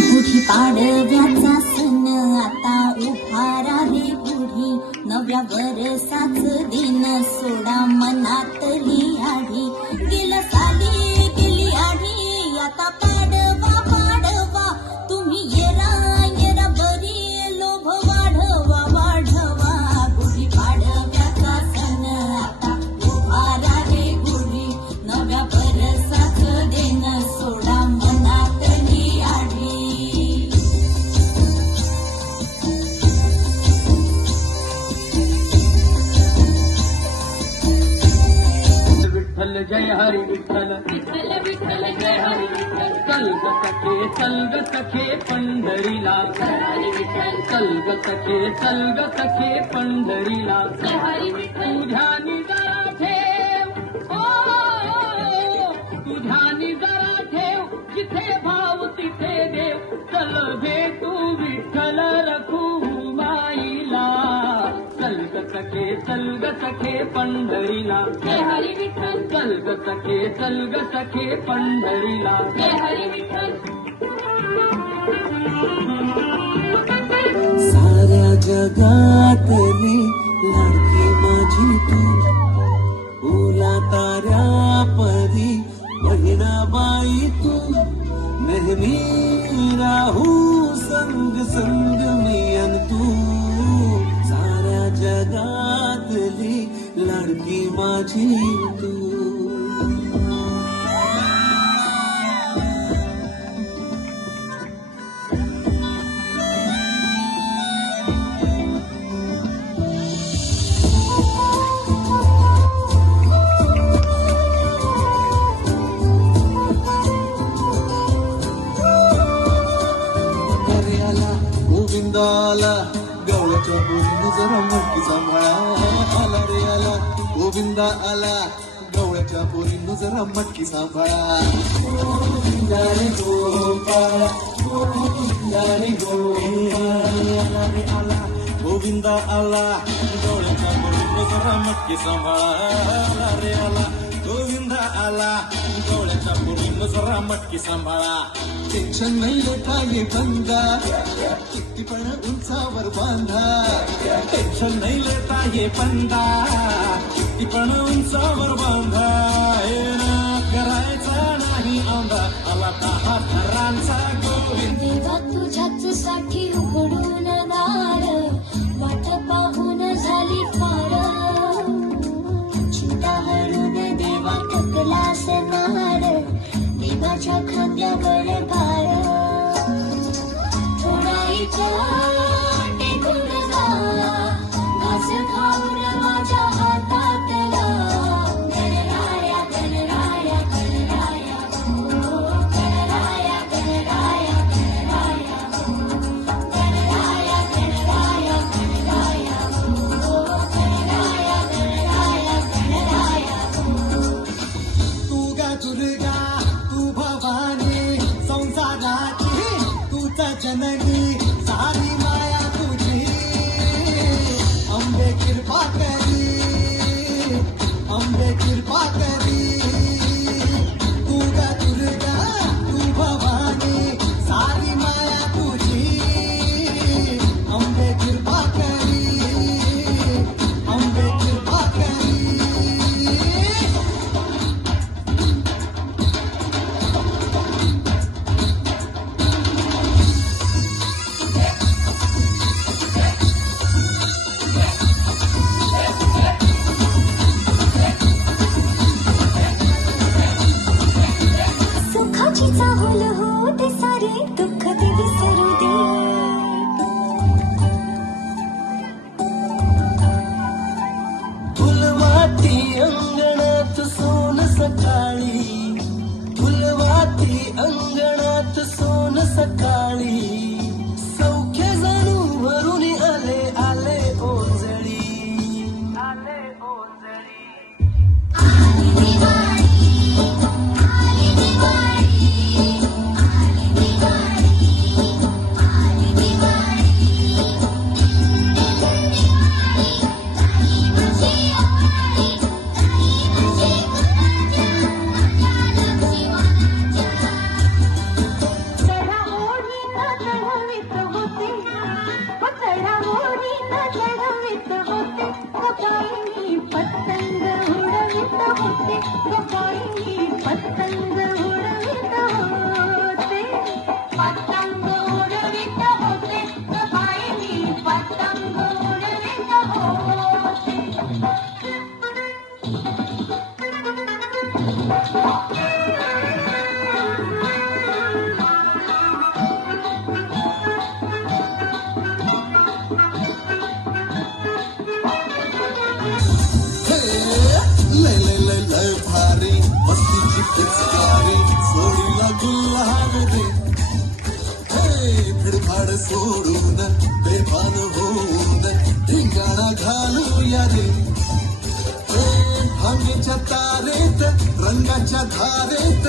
गुढी पाडव्याचा सण आता उभारा रे गुढी नव्या वरसाच दिन सोडा मनातली आधी जय हरी विठ्ठल। विठ्ठल जय हरी चल ग सखे चल ग सखे पंढरीला। जय हरी विठ्ठल। चल ग सखे चल ग सखे पंढरीला। जय हरी विठ्ठल। तुझ्या निजरा ठेव। ओ तुझ्या निजरा ठेव। जिथे भाव तिथे देव। चल भेटू विठ्ठल सखे चल ग सखे पंढरीला. जय हरी विठ्ठल. चल ग सखे चल ग सखे पंढरीला. जय हरी विठ्ठल. साऱ्या जगातली लाडकी माझी तू. ओला ताऱ्या परी बहिणाबाई तू. नेहमी राहू संग संग. लाडकी माझी तू गोविंद आला गवळ्याच्या बोलीनं जरा मटकी सांभाळा गोविंदा रे गोपाळ गोविंदा रे गोपाळ आला रे आला गोविंदा आला गवळ्याच्या बोलीनं जरा मटकी सांभाळा आला रे आला गोविंदा आला डोळ्याच्या बोलीनं जरा मटकी सांभाळा. टेन्शन नाही लेता ये बंदा किती पण उंचावर बांधा. टेन्शन नाही लेता ये बंदा किती पण उंचावर बांधा. हे करायचा नाही आंबा. आला दहा थरांचा गोविंद. तुझ्याच साठी हो 척한 격을 해봐 सोन सकाळी सोडीला गुल्हार दे हे फिडफाड सोडून बेभान होऊन धिंगाणा घालूया रे हे भांगेच्या तारेत रंगाच्या धारेत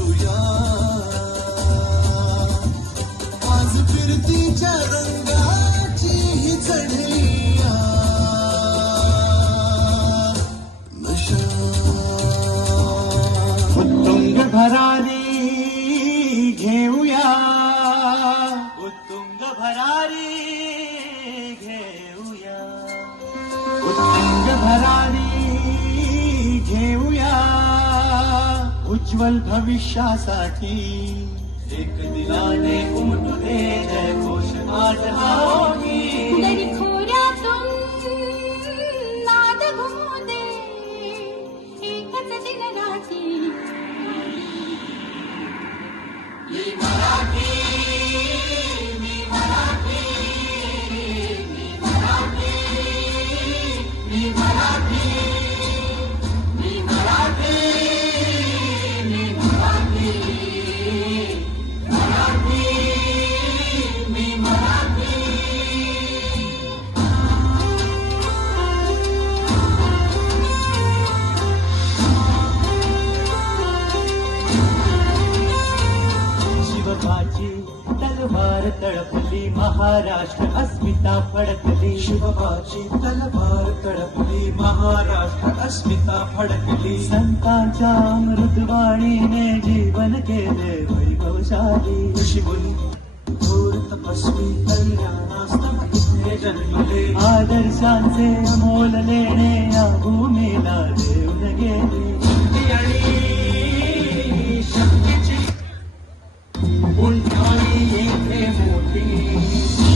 नाचूया आज फिरतीच्या रंगाची ही चढलिया नशा. उत्तुंग भरारी घेऊया. उत्तुंग भरारी घेऊया. उत्तुंग भरारी घेऊया. उज्ज्वल भविष्यासाठी. एक दिलाने उमटू दे जय घोष दरी शिवबाची तलवार तळपली महाराष्ट्र अस्मिता फडकली. शिवबाची तलवार तळपली महाराष्ट्र अस्मिता फडकली. संतांच्या अमृतवाणीने जीवन केले वैभवशाली. ऋषीमुनी थोर तपस्वी कल्याणास्तव इथे जन्मले. आदर्शांचे अमोल लेणे या भूमीला Thank.